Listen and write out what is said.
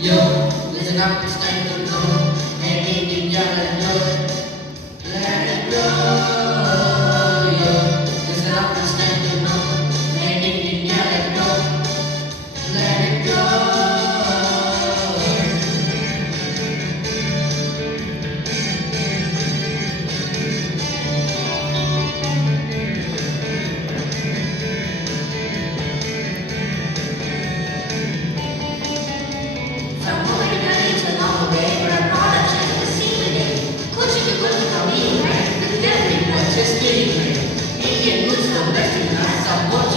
Yo, listen up, it's time to go. Make it in your let it go. Let it go. Yo, listen up, it's time to go. Make it in your let it go. Let it go. From moving it's a long way, but I'm not a chance to see today. Coaching the good for me, right? The deadly, not just getting right. Indian roots from Western Ghats are more